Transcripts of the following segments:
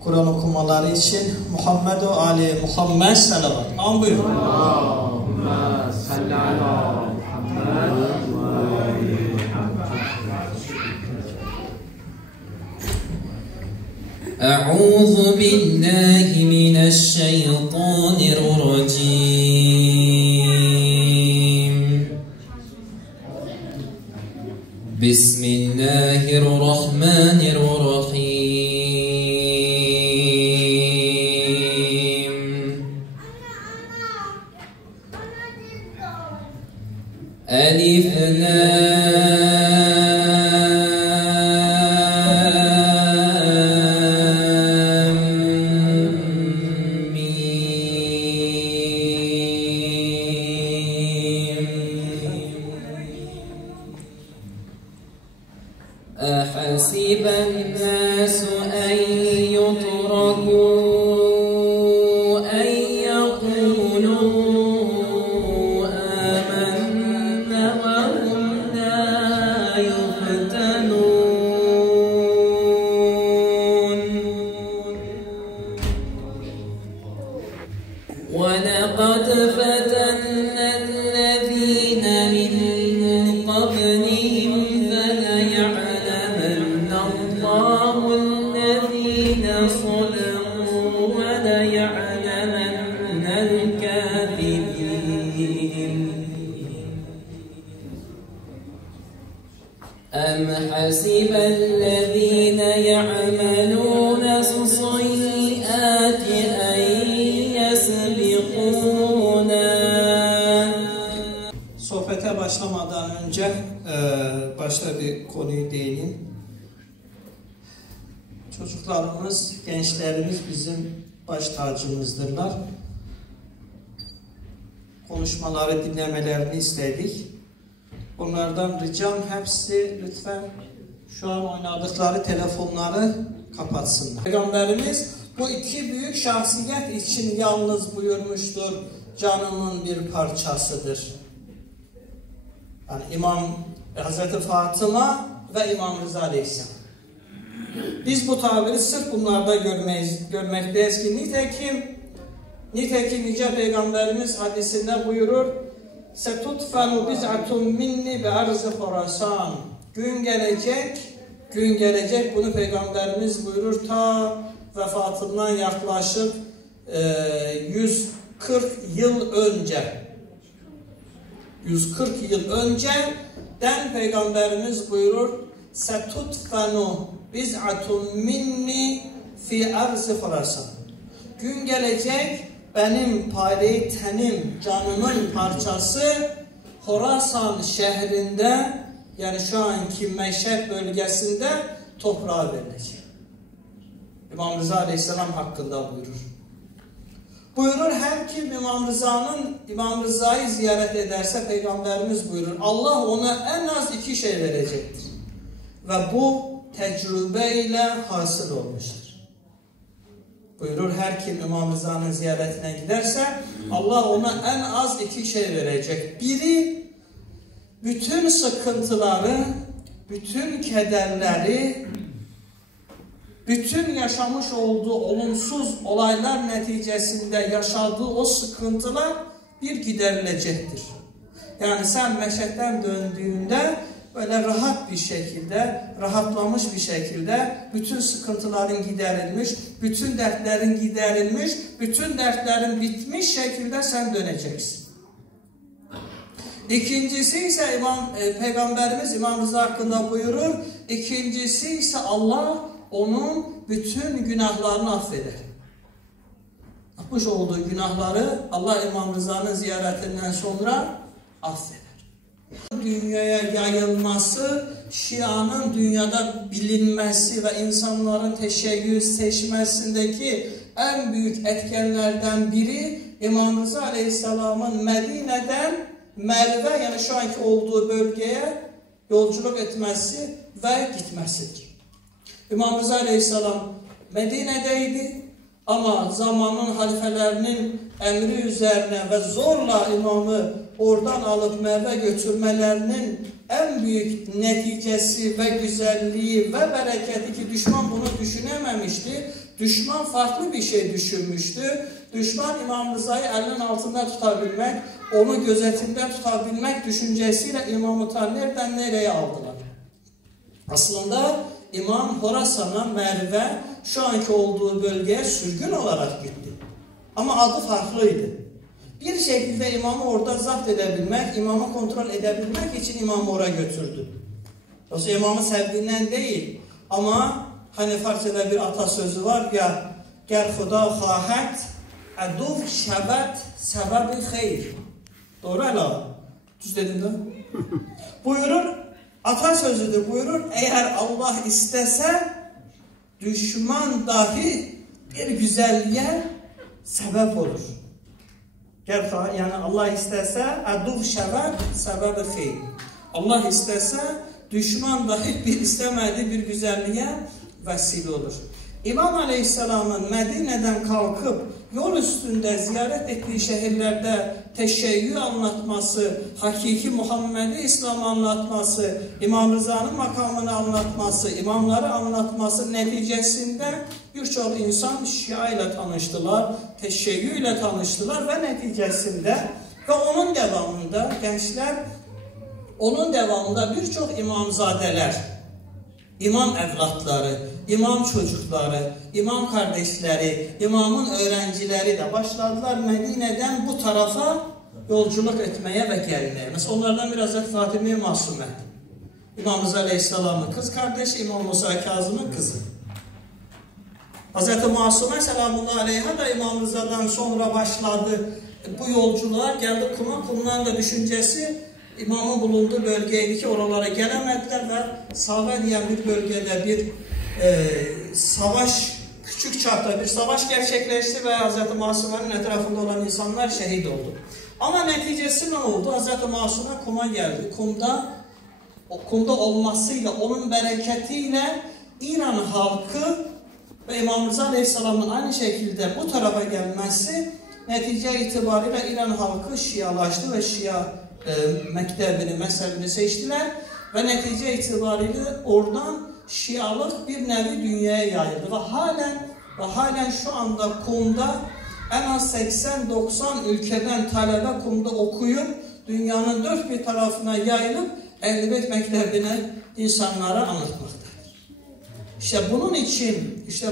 Kur'an okumaları için Muhammed ve Ali Muhammed salavat. Amin buyurun. Allahümme salli ala Muhammed ve Ali Euzu billahi mineşşeytanirracim. Bismillahirrahmanirrahim. Elif أحسب الناس أن يتركوا أن يقولوا آمنا وهم لا يفتنون ولقد فتنا الذين من قبلهم فليعلمن الله الذين صدقوا وليعلمن الكاذبين أم حسب الذين يعملون السيئات أن يسبقونا. Sohbete başlamadan önce başta bir konuyu değineyim. Çocuklarımız, gençlerimiz bizim baş tacımızdırlar. Konuşmaları dinlemelerini istedik. Onlardan ricam hepsi lütfen şu an oynadıkları telefonları kapatsınlar. Peygamberimiz bu iki büyük şahsiyet için yalnız buyurmuştur. Canımın bir parçasıdır. Yani Hazreti Fatıma ve İmam Rıza Aleyhisselam. Biz bu tabiri sırf bunlarda görmekteyiz ki nitekim Yüce Peygamberimiz hadisinde buyurur: "Setutfanu biz'atun minni bi arz-ı Horasan." Gün gelecek bunu Peygamberimiz buyurur ta vefatından yaklaşık 140 yıl önce. 140 yıl önceden Peygamberimiz buyurur: "Setutfanu biz'atun minni fi arz-ı Horasan." Gün gelecek benim pare-i tenim, canımın parçası Horasan şehrinde, yani şu anki Meşhed bölgesinde toprağa verilecek. İmam Rıza Aleyhisselam hakkında buyurur her kim İmam Rıza'yı ziyaret ederse Peygamberimiz buyurur Allah ona en az iki şey verecektir. Ve bu tecrübeyle hasıl olmuştur. Buyurur her kim İmam Rıza'nın ziyaretine giderse Allah ona en az iki şey verecek. Biri bütün sıkıntıları, bütün kederleri, bütün yaşamış olduğu olumsuz olaylar neticesinde yaşadığı o sıkıntılar bir giderilecektir. Yani sen Meşhed'den döndüğünde böyle rahat bir şekilde, rahatlamış bir şekilde bütün sıkıntıların giderilmiş, bütün dertlerin giderilmiş, bütün dertlerin bitmiş şekilde sen döneceksin. İkincisi ise Peygamberimiz İmam Rıza hakkında buyurur. İkincisi ise Allah onun bütün günahlarını affeder. Yapmış olduğu günahları Allah İmam Rıza'nın ziyaretinden sonra affeder. Dünyaya yayılması, Şia'nın dünyada bilinmesi ve insanların teşekkür seçmesindeki en büyük etkenlerden biri İmam Rıza Aleyhisselam'ın Medine'den Merve, yani şu anki olduğu bölgeye yolculuk etmesi ve gitmesidir. İmam Rıza Aleyhisselam Medine'deydi. Ama zamanın halifelerinin emri üzerine ve zorla imamı oradan alıp Merv'e götürmelerinin en büyük neticesi ve güzelliği ve bereketi ki düşman bunu düşünememişti. Düşman farklı bir şey düşünmüştü. Düşman İmam Rıza'yı elinin altında tutabilmek, onu gözetimde tutabilmek düşüncesiyle İmam-ı nereden nereye aldılar. Aslında İmam Horasan'a, Merv'e, şu anki olduğu bölgeye sürgün olarak gitti. Ama adı farklıydı. Bir şekilde imamı orada zapt edebilmek, imamı kontrol edebilmek için imamı oraya götürdü. Yoksa imamı sevdiğinden değil. Ama hani Farsçada bir atasözü var ya, "Ger Xuda xahet, aduv şebet sebebi hayr." Doğru hala. Düz dedim de. Buyurur, atasözüdür, buyurur, eğer Allah istese düşman dahi bir güzelliğe sebep olur. Yani Allah istese aduv şebet sebebi hayr. Allah istese düşman dahi bir istemediği bir güzelliğe vesile olur. İmam Aleyhisselam'ın Medine'den kalkıp yol üstünde ziyaret ettiği şehirlerde teşeyyü anlatması, hakiki Muhammed'i İslam anlatması, İmam Rıza'nın makamını anlatması, imamları anlatması neticesinde birçok insan Şia ile tanıştılar, teşeyyü ile tanıştılar ve neticesinde ve onun devamında gençler, onun devamında birçok imamzadeler, imam evlatları, imam çocukları, imam kardeşleri, imamın öğrencileri de başladılar Medine'den bu tarafa yolculuk etmeye ve gelmeye. Mesela onlardan biraz da Fatime-i Masume, İmam Rıza Aleyhisselam'ın kız kardeşi, İmam Musa Kazım'ın kızı. Hz. Masume selamullahi aleyha da İmam Rıza'dan sonra başladı bu yolculuğa, geldi Kum'a. Kum'dan da düşüncesi İmamın bulunduğu bölgeydi ki oralara gelemediler ve Save diyen bir bölgede bir savaş, küçük çapta bir savaş gerçekleşti ve Hz. Masume'nin etrafında olan insanlar şehit oldu. Ama neticesi ne oldu? Hz. Masume Kum'a geldi. Kum'da olmasıyla, onun bereketiyle İran halkı ve İmam Rıza Aleyhisselam'ın aynı şekilde bu tarafa gelmesi netice itibariyle İran halkı Şialaştı ve Şia mektebini, mezhebini seçtiler ve netice itibariyle oradan Şialık bir nevi dünyaya yayıldı ve halen şu anda Kum'da en az 80-90 ülkeden talebe Kum'da okuyup dünyanın dört bir tarafına yayılıp Ehl-i Beyt mektebine insanlara anlatmaktadır. İşte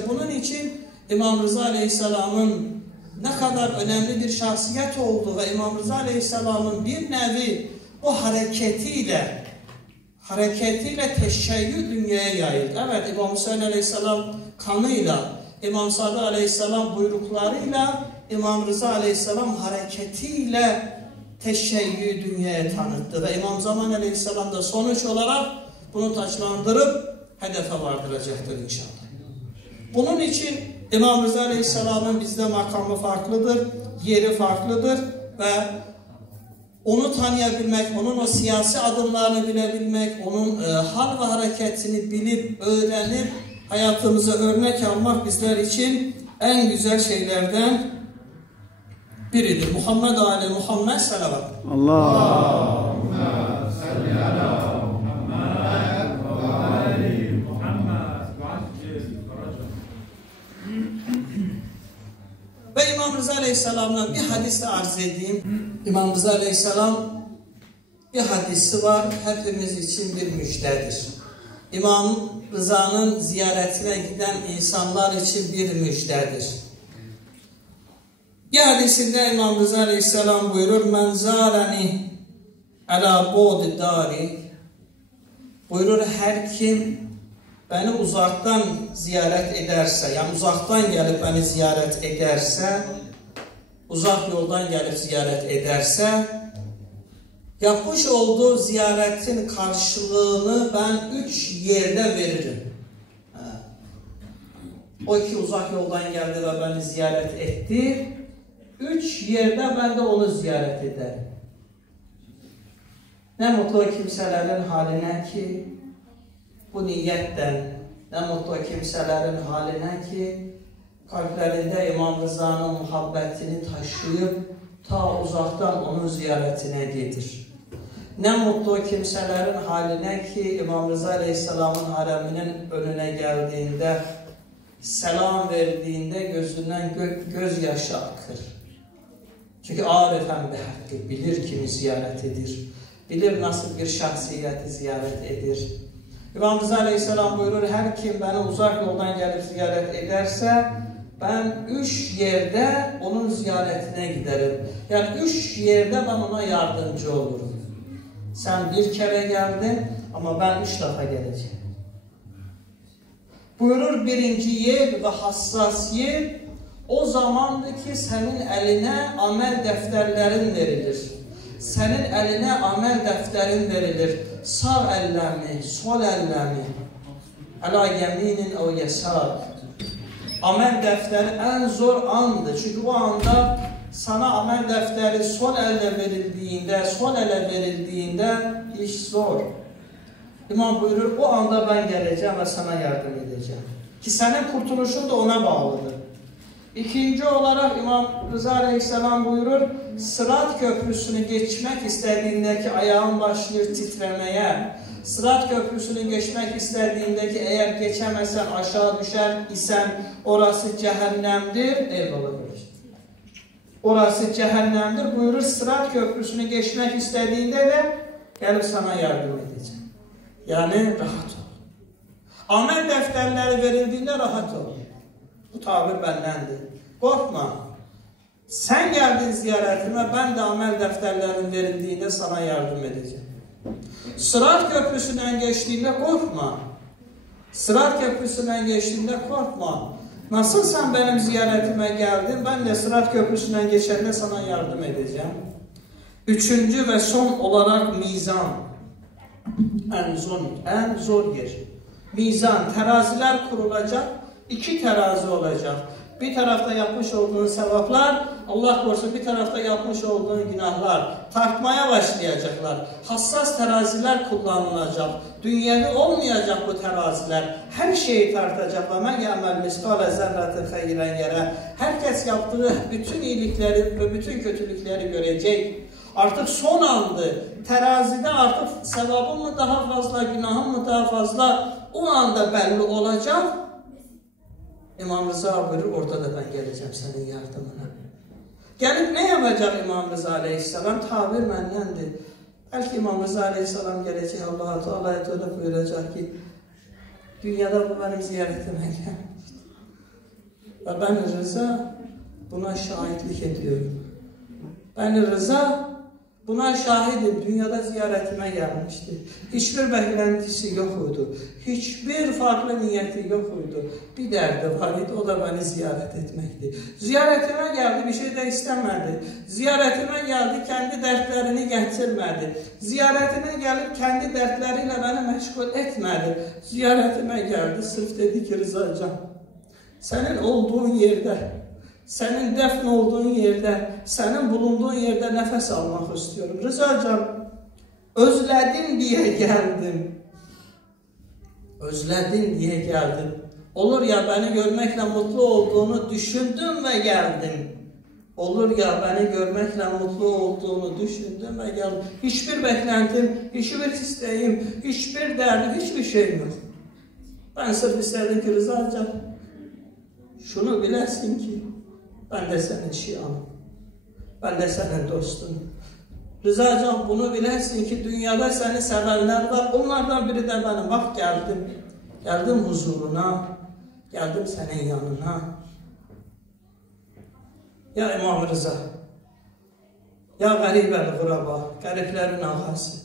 bunun için İmam Rıza Aleyhisselam'ın ne kadar önemli bir şahsiyet oldu ve İmam Rıza Aleyhisselam'ın bir nevi bu hareketiyle teşeyyü dünyaya yayıldı. Evet, İmam Hüseyin Aleyhisselam kanıyla, İmam Sadı Aleyhisselam buyruklarıyla, İmam Rıza Aleyhisselam hareketiyle teşeyyü dünyaya tanıttı ve İmam Zaman Aleyhisselam da sonuç olarak bunu taçlandırıp hedefe vardıracaktır inşallah. Bunun için İmam Rıza Aleyhisselam'ın bizde makamı farklıdır, yeri farklıdır ve onu tanıyabilmek, onun o siyasi adımlarını bilebilmek, onun hal ve hareketini bilip, öğrenip, hayatımıza örnek almak bizler için en güzel şeylerden biridir. Muhammed Ali Muhammed salavat. Allahümme salli ala Muhammed ve ali Muhammed. Ve İmam Rıza Aleyhisselam'dan bir hadis de arz edeyim. İmam Rıza Aleyhisselam bir hadisi var, hepimiz için bir müjdedir. İmam Rıza'nın ziyaretine giden insanlar için bir müjdedir. Bir hadisinde İmam Rıza Aleyhisselam buyurur, "Men zâreni alâ bûd dâri." Buyurur, her kim beni uzaktan ziyaret ederse, yani uzaktan gelip beni ziyaret ederse, uzak yoldan gelip ziyaret ederse, yapmış olduğu ziyaretin karşılığını ben 3 yerde veririm. O ki uzak yoldan geldi ve beni ziyaret etti, 3 yerde ben de onu ziyaret ederim. Ne mutlu kimselerin haline ki bu niyetten, ne mutlu kimselerin haline ki kalplerinde İmam Rıza'nın muhabbetini taşıyıp ta uzaktan onun ziyaretine gelir. Ne mutlu kimselerin haline ki İmam Rıza Aleyhisselam'ın hareminin önüne geldiğinde, selam verdiğinde gözünden gözyaşı akır. Çünkü arifen bir hakkı, bilir kimi ziyaret edir, bilir nasıl bir şahsiyeti ziyaret edir. İmam Rıza Aleyhisselam buyurur, her kim beni uzak yoldan gelip ziyaret ederse, ben 3 yerde onun ziyaretine giderim. Yani 3 yerde ben ona yardımcı olurum. Sen bir kere geldin ama ben 3 defa geleceğim. Buyurur, birinci yer ve hassas yer o zamandır ki senin eline amel defterlerin verilir. Senin eline amel defterin verilir. Sağ elle mi, sol elle mi? Ala yeminin o yesar. Amel defteri en zor andır. Çünkü o anda sana amel defteri sol elle verildiğinde iş zor. İmam buyurur, o anda ben geleceğim ve sana yardım edeceğim. Ki senin kurtuluşun da ona bağlıdır. İkinci olarak İmam Rıza Aleyhisselam buyurur, Sırat Köprüsü'nü geçmek istediğindeki ayağın başlıyor titremeye. Sırat Köprüsü'nü geçmek istediğindeki eğer geçemezsen aşağı düşer isen orası cehennemdir. Eyvallah. Orası cehennemdir. Buyurur, Sırat Köprüsü'nü geçmek istediğinde de gelip sana yardım edeceğim. Yani rahat ol. Amel defterleri verildiğinde rahat ol. Bu tabir bendendir. Korkma. Sen geldin ziyaretime, ben de amel defterlerin verildiğinde sana yardım edeceğim. Sırat Köprüsü'nden geçtiğinde korkma. Sırat Köprüsü'nden geçtiğinde korkma. Nasıl sen benim ziyaretime geldin, ben de Sırat Köprüsü'nden geçerken sana yardım edeceğim. Üçüncü ve son olarak mizan. En zor yer. Mizan, teraziler kurulacak, 2 terazi olacak. Bir tarafta yapmış olduğun sevaplar, Allah korusun bir tarafta yapmış olduğun günahlar tartmaya başlayacaklar. Hassas teraziler kullanılacak. Dünyevi olmayacak bu teraziler. Her şeyi tartacaklar. Men ya'mel miskale zerratin hayran yere. Herkes yaptığı bütün iyilikleri ve bütün kötülükleri görecek. Artık son andı. Terazide artık sevabın mı daha fazla, günahın mı daha fazla o anda belli olacak. İmam Rıza buyurur, orada da ben geleceğim senin yardımına. Gelip ne yapacak İmam Rıza Aleyhisselam? Tabir bendendir. Belki İmam Rıza Aleyhisselam gelecek, Allah-u Teala'ya öyle buyuracak ki dünyada bu benim ziyaretime gelmişti. Ve ben Rıza buna şahitlik ediyorum. Ben Rıza buna şahidim. Dünyada ziyaretime gelmişti. Hiçbir beklentisi yoktu. Hiçbir farklı niyeti yoktu. Bir derdi var idi, o da beni ziyaret etmekti. Ziyaretime geldi, bir şey de istemedi. Ziyaretime geldi, kendi dertlerini getirmedi. Ziyaretime gelip kendi dertleriyle beni meşgul etmedi. Ziyaretime geldi, sırf dedi ki Rızacan, senin olduğun yerde, senin defn olduğun yerde, senin bulunduğun yerde nefes almak istiyorum. Rızacan, özledim diye geldim. Özledim diye geldim. Olur ya beni görmekle mutlu olduğunu düşündüm ve geldim. Olur ya beni görmekle mutlu olduğunu düşündüm ve geldim. Hiçbir beklentim, hiçbir isteğim, hiçbir derdim, hiçbir şeyim yok. Ben sırf istedim ki Rızacan, şunu bilesin ki ben de senin şianım. Ben de senin dostun. Rızacan bunu bilesin ki dünyada seni sevenler var. Onlardan biri de benim. Bak geldim. Geldim huzuruna. Geldim senin yanına. Ya İmam Rıza. Ya garibel guraba. Gariplerin ağası.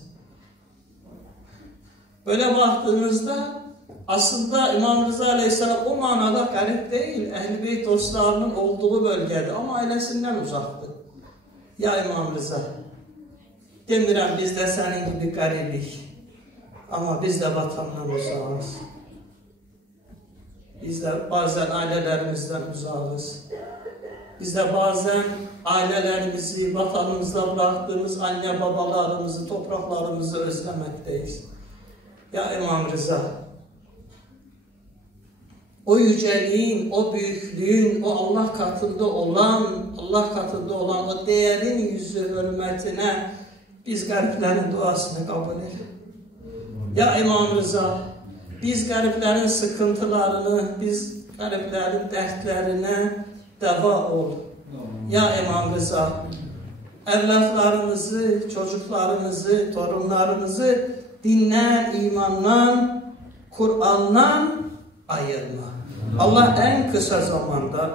Böyle baktığınızda aslında İmam Rıza Aleyhisselam o manada garip değil. Ehl-i Beyt dostlarının olduğu bölgede ama ailesinden uzaktı. Ya İmam Rıza, demirəm biz de senin gibi garibik. Ama biz de vatandan uzağız. Biz de bazen ailelerimizden uzağız. Biz de bazen ailelerimizi, vatanımızda bıraktığımız anne babalarımızı, topraklarımızı özlemekteyiz. Ya İmam Rıza, o yüceliğin, o büyüklüğün, o Allah katında olan o değerin yüzü hürmetine biz gariplerin duasını kabul edelim. Ya İmam Rıza, biz gariplerin sıkıntılarını, biz gariplerin dertlerine deva ol. Ya İmam Rıza, evlatlarımızı, çocuklarımızı, torunlarımızı dinden, imandan, Kur'an'dan ayırma. Allah en kısa zamanda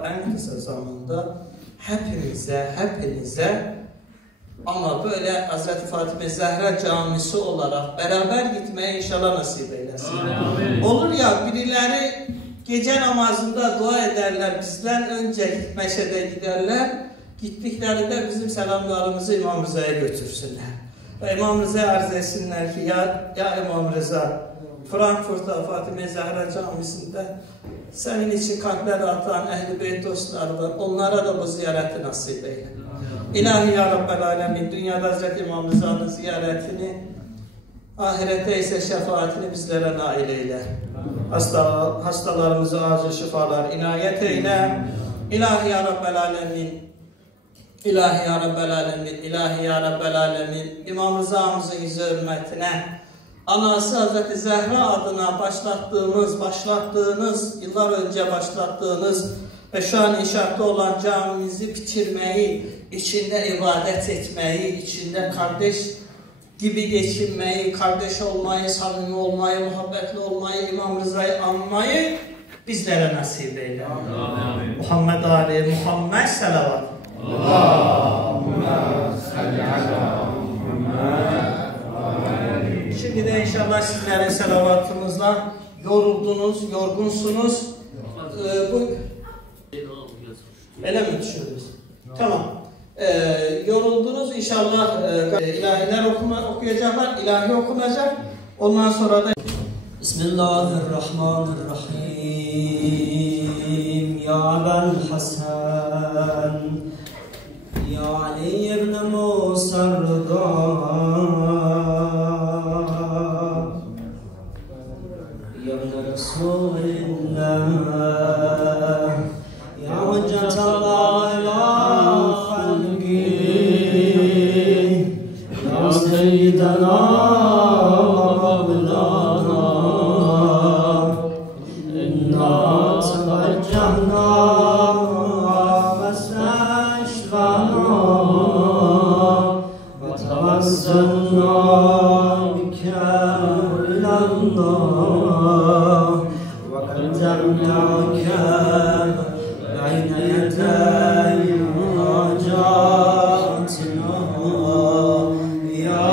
hepinize ama böyle Hz. Fatime Zehra camisi olarak beraber gitmeye inşallah nasip eylesin. Olur ya, birileri gece namazında dua ederler, bizden önce meşede giderler. Gittiklerinde bizim selamlarımızı İmam Rıza'ya götürsünler. Ve İmam Rıza'ya arz etsinler ki ya İmam Rıza, Frankfurt'ta Fatime Zehra Camisi'nde senin için kalpler atan Ehl-i Beyt dostları var. Onlara da bu ziyareti nasip eyle. İlahi ya Rabbel Alemin, dünyada Hz. İmam Rıza'nın ziyaretini, ahirette ise şefaatini bizlere nail eyle. Hastalarımıza acil şifalar inayet eyle. İlahi ya Rabbel Alemin, İlahi ya Rabbel Alemin, İlahi ya Rabbel Alemin, İmam Rıza'mızın yüzü hürmetine, anası Hz. Zehra adına başlattığınız, yıllar önce başlattığınız ve şu an inşaatta olan camimizi bitirmeyi, içinde ibadet etmeyi, içinde kardeş gibi geçinmeyi, kardeş olmayı, samimi olmayı, muhabbetli olmayı, İmam Rıza'yı anmayı bizlere nasip eyle. Muhammed Ali, Muhammed selavat. Allahümme salli ala Muhammed. Şimdi de inşallah sizlerin selavatınızla yoruldunuz, yorgunsunuz. Öyle mi düşündünüz? Tamam. Yoruldunuz inşallah. İlahiler okuyacaklar, ilahi okunacak. Ondan sonra da Bismillahirrahmanirrahim. Ya Abel Hasan, Ya Ali ibn Musa Rıda, Ya Resulullah, Ya Hüccetallah la halki, Ya Seyyidana Mevlana, İnna tevecehna vesneşvana ve tevesselna bike ilallah ve kaddemnake beyne yedey hacatina ya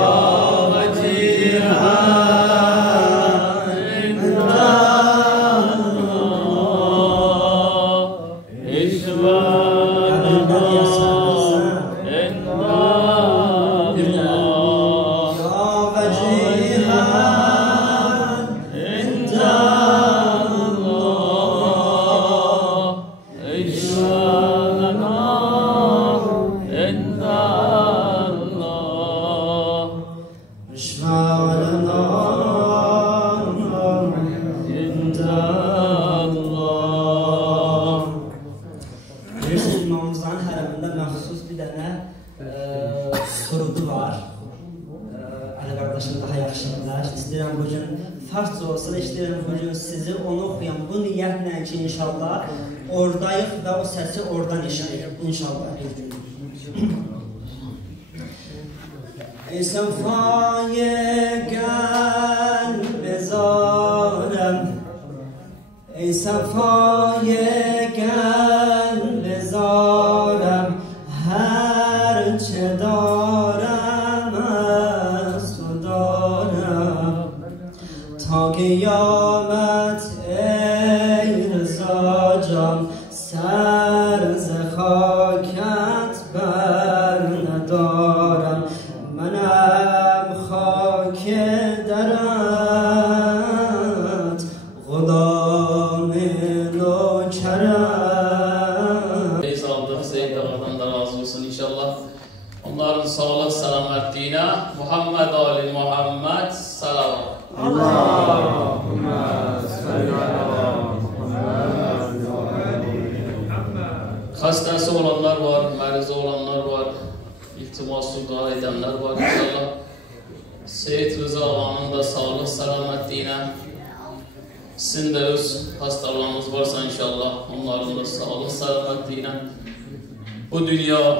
İnşallah oradayıq və o səsi oradan eşidik. İnşallah bir gün. Ey səfaye gəl bezarəm, ey səfaye gəl bezarəm, hər çə darəm əsdarəm, ta qiyamət سر ز خاکت بر ندارم منم خاک درت غلام نوکرم. Biz aldık Seyyid Ağa'dan da razı olsun inşallah. Onların sağlık selametliğine Muhammed Ali Muhammed salavat. Allahümme salli ala Muhammed. Hastası olanlar var, meriz olanlar var, iltimaslı dua edenler var inşallah. Seyit Rıza Ağa'nın da sağlık, selametliğine, sizin de öz hastalarınız varsa inşallah onların da sağlık, selametliğine. Bu dünya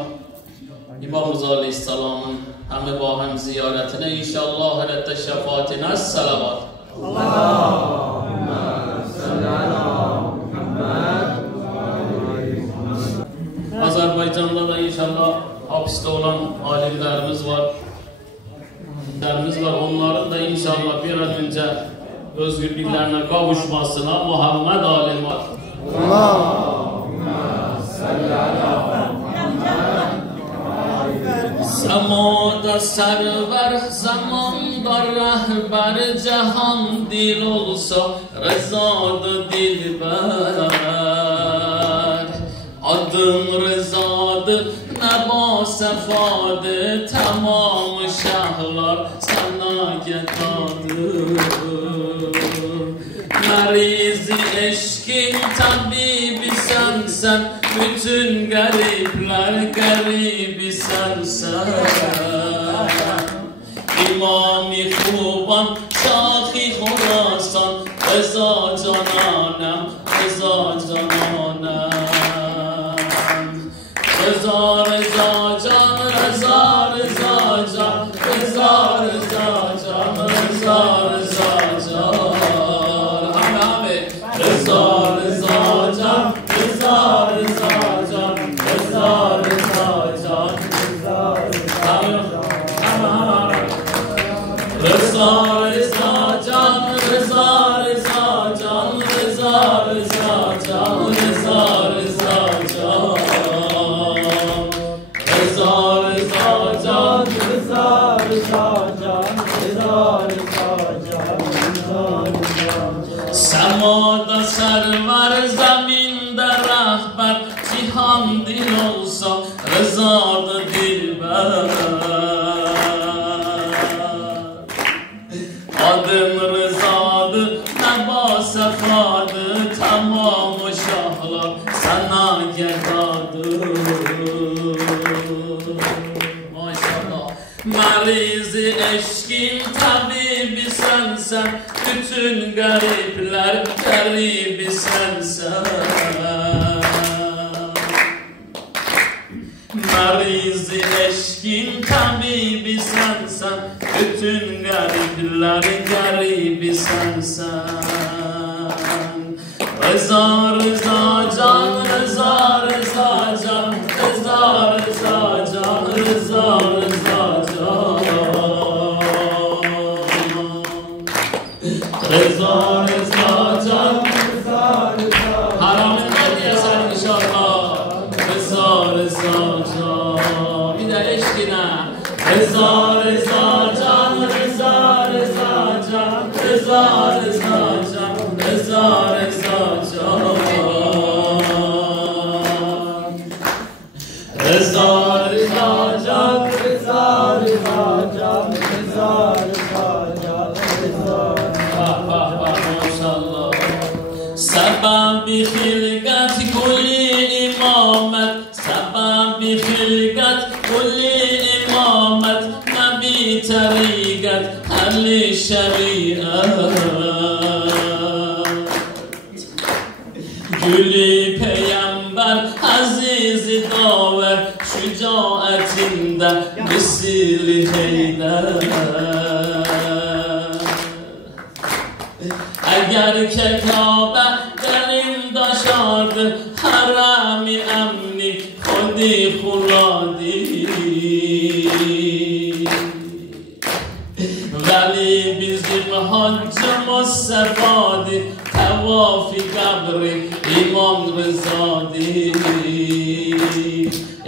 İmam Rıza Aleyhisselam'ın hem bahem ziyaretine inşallah ahirette şefaatine selavat. Allahümme salli ala Muhammed. Azerbaycan'da da inşallah hapiste olan alimlerimiz var. Onların da inşallah bir an önce özgürlüklerine kavuşmasına Muhammed alim var. Allahümme salli ala Zamanda server, zamanda rehber, cehan dil olsa rezadı dilber. Adın rızadır, neba sefadır, tamam şahlar sana yetadır. Merizi eşkin tabibi sensen, bütün garipler garibi sensen. İmam-ı Kuban, Şah-ı Horasan, reza cananem, reza cananem. Reza reza can, reza reza can, reza reza can, reza reza can. Ahmet, reza reza can, reza reza can, reza reza can, reza reza can, reza reza can, reza reza can, reza reza can. Semada server, zeminde rehber, cihan dil olsa rızadı dilber. Adın rızadı, neba sefadı, tamam-ı şahlar sana gedadır. Merizi eşkin tabibi sensen, bütün garipler garibi sensen. Merizi eşkin tabibi sensen, bütün garipler garibi sensen. Rıza rıza can, rıza rıza can, rıza rıza can, rıza rıza can. Rıza rıza can, rıza rıza. Haramında diye sen inşallah. Rıza rıza can. Bir de eşkine. Rıza rıza can, rıza rıza can, rıza rıza can, rıza rıza can. Rıza rıza can, rıza rıza can, rıza rıza can, rıza. Bak bak bak maşallah. Sebebi hilgat kulli imamet, sebebi hilgat kulli imamet, nebi tarikat ehli şeriat. Gülü peygamber aziz daver, şücaatinde misli heyler. Eğer ke Kabe derim daşardı, harami emni khudi khuradi. Veli bizim haccımız sefadi, tevafi kabri İmam Rızadi.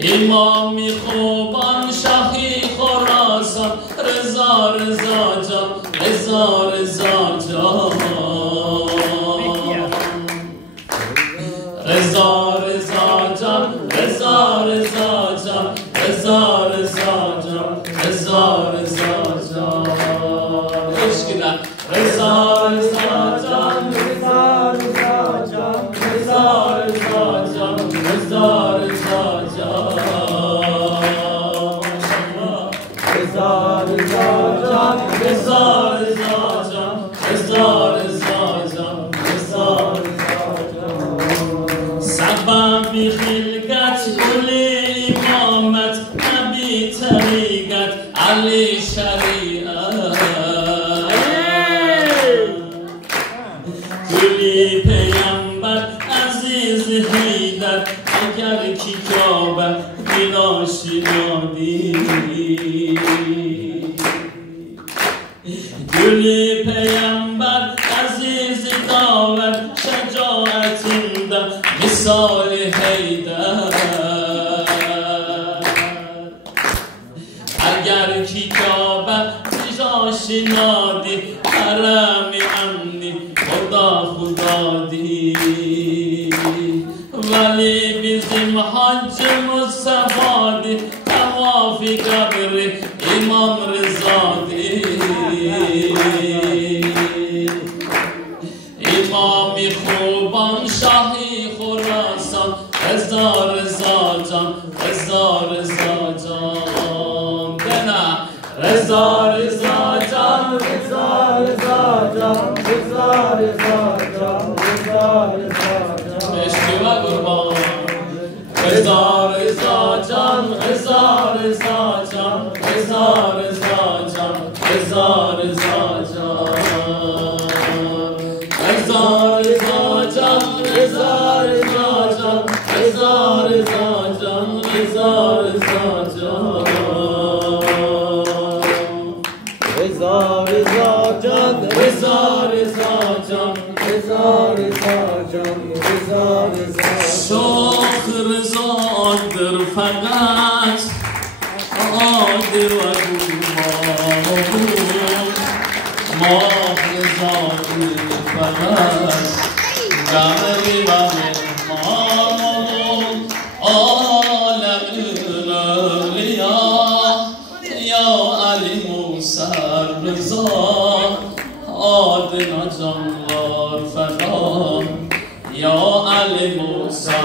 İmam-ı Kuban, Şah-ı Horasan, rıza rıza can, rıza rıza can. Rıza rıza can, rıza rıza can, rıza rıza can, rıza rıza can. Eşkine rıza rıza can, rıza rıza can, rıza rıza can, rıza rıza بی خلقت گل امامت نبی طریقت علی شریعت گلی پیامبر عزیز حیدر اگر کی کعبه ناشنادی گلی پیامبر عزیز داور شجاعتinde مثال حیدر اگر کی کعبه ناشنادی حرم امنی خدا دی ولی bizim haccımız sefadi tavafi kabri İmam Rıza'di İmam-ı Xuban Şahi Khurasan Rıza Rıza Can Rıza Rıza Can Dena Rıza Rıza Can Rıza Rıza Can Rıza Rıza Can Rıza Rıza Can Eşkıva kurban Rıza Rıza Can Rıza Rıza Can Rıza Rıza Can Rıza Rıza Can Rıza Rıza Can Rıza Rıza Can Rıza Rıza Can Rıza Rıza Can Rıza Rıza Can Rıza Rıza Can Rıza Rıza Can Rıza Rıza Çok rızadır fakat Adir ve kurbanım Mah rızadır fakat Gameri ve mehmanım Alemin evliya Ya Ali Musa Rıza Adına canlar feda Ya Ali Musa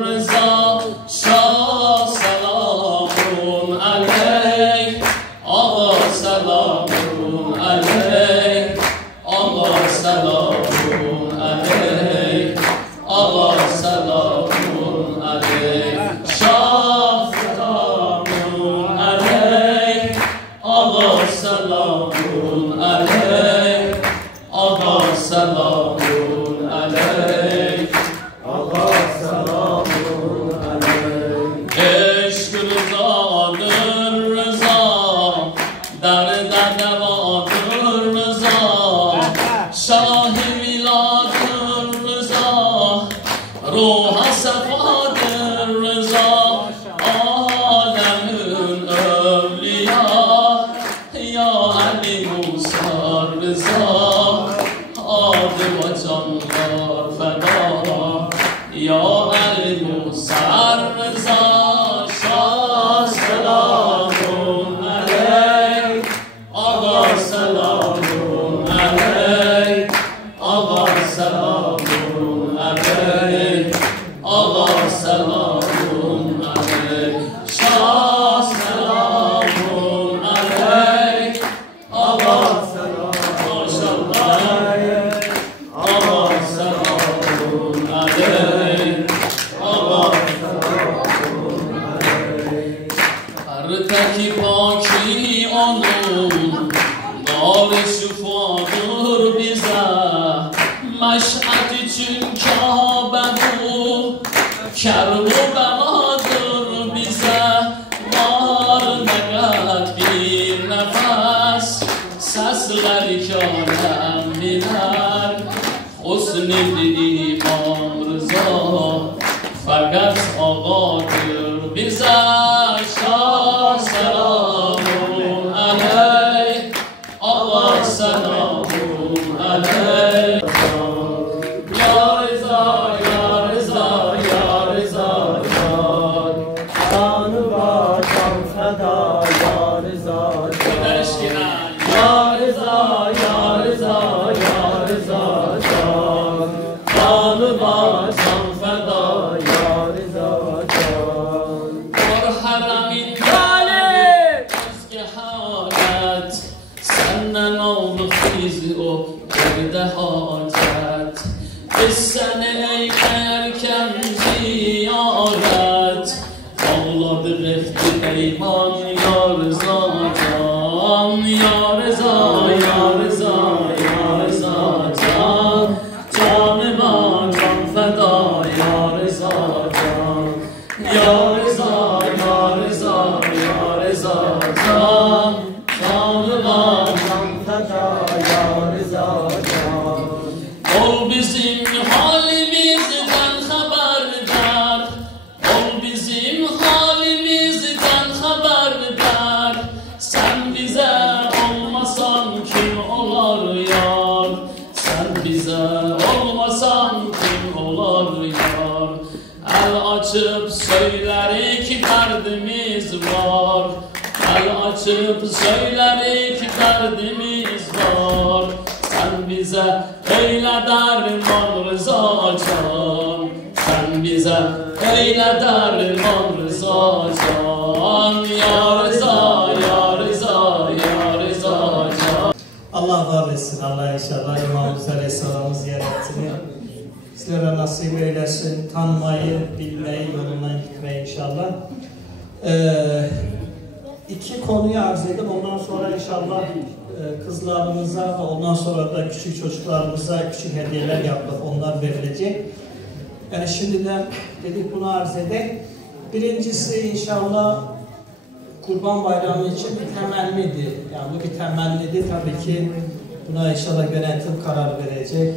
Rıza Şah selamun aleyh Ağa selamun aleyh Ağa selamun aleyh Ağa selamun aleyh Şah selamun aleyh Ağa selamun aleyh Ağa selamun aleyh Ağa selamun aleyh Eşk rızadır rıza Derde devadır rıza Şah-ı viladır rıza Ruha sefadır rıza Alemin evliya Ya Ali Musa Rıza Adı ve canlar feda Ya Ali Musa Rıza Şah selamun aleyh Ağa selamun aleyh Ağa selamun aleyh Ağa selamun aleyh Şah selamun aleyh Ağa selamun aleyh Ağa selamun aleyh Ağa selamun aleyh Her teki paki onun Nâl-ı şifadır bize Meş'et için Kabe bu Kerb-ı beladır bize Var meqet bir nefes Sesler kâlem biner Husn-i İmam Rıza Fakat ağadır bize Şah selamun aleyh Ağa selamun aleyh Ya Rıza Ya Rıza Ya Rıza Canı var can feda Ya Rıza Ya Rıza Ya Rıza Ya Rıza Canı var can feda Ya Rıza ziyaret Bağladık ehdi peyman ya Rıza can Ya Rıza, ya Rıza, ya Rıza can Canıma can feda ya Rıza can Ya Rıza, ya Rıza, ya Rıza can Canıma can feda ya Rıza can Ol bizim halimizden haberdar Ol bizim halimizden haberdar Sen bize olmasan kim olar yar Sen bize olmasan kim olar yar El açıp söylerik derdimiz var El açıp söylerik derdimiz var Sen bize öyle derman Rıza can Sen bize öyle derman Rıza can Ya Rıza, ya Rıza, ya Rıza can Allah var etsin, Allah inşallah İmamımız Aleyhisselam'ın ziyaretini sizlere nasip eylesin, tanımayı, bilmeyi, yolundan gitmeyi inşallah. İki konuyu arz edip ondan sonra inşallah kızlarımıza ve ondan sonra da küçük çocuklarımıza küçük hediyeler yapıp onlar verilecek. Yani şimdiden dedik bunu arz edelim. Birincisi inşallah Kurban Bayramı için bir temennidir. Yani bu bir temennidir. Tabii ki buna inşallah yönetim karar verecek.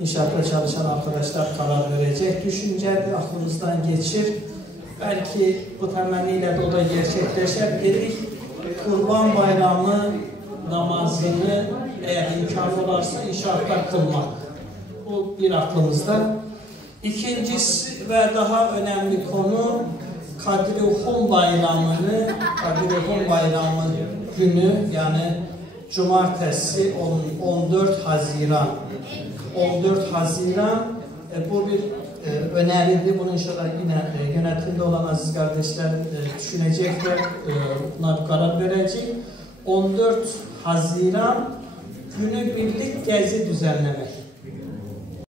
İnşaatta çalışan arkadaşlar karar verecek. Düşünce aklımızdan geçir. Belki bu temenniyle de o da gerçekleşer. Dedik Kurban Bayramı namazını eğer imkan olursa inşaatta kılmak. Bu bir aklımızda. İkincisi ve daha önemli konu Kadri-Hum Bayramı'nı, Kadri-Hum Bayramı günü yani Cumartesi 14 Haziran. 14 Haziran bu bir öneriydi. Bunu inşallah yine yönetimde olan aziz kardeşler düşünecekler. Buna bir karar verecek. 14 Haziran günü birlik gezi düzenlemek.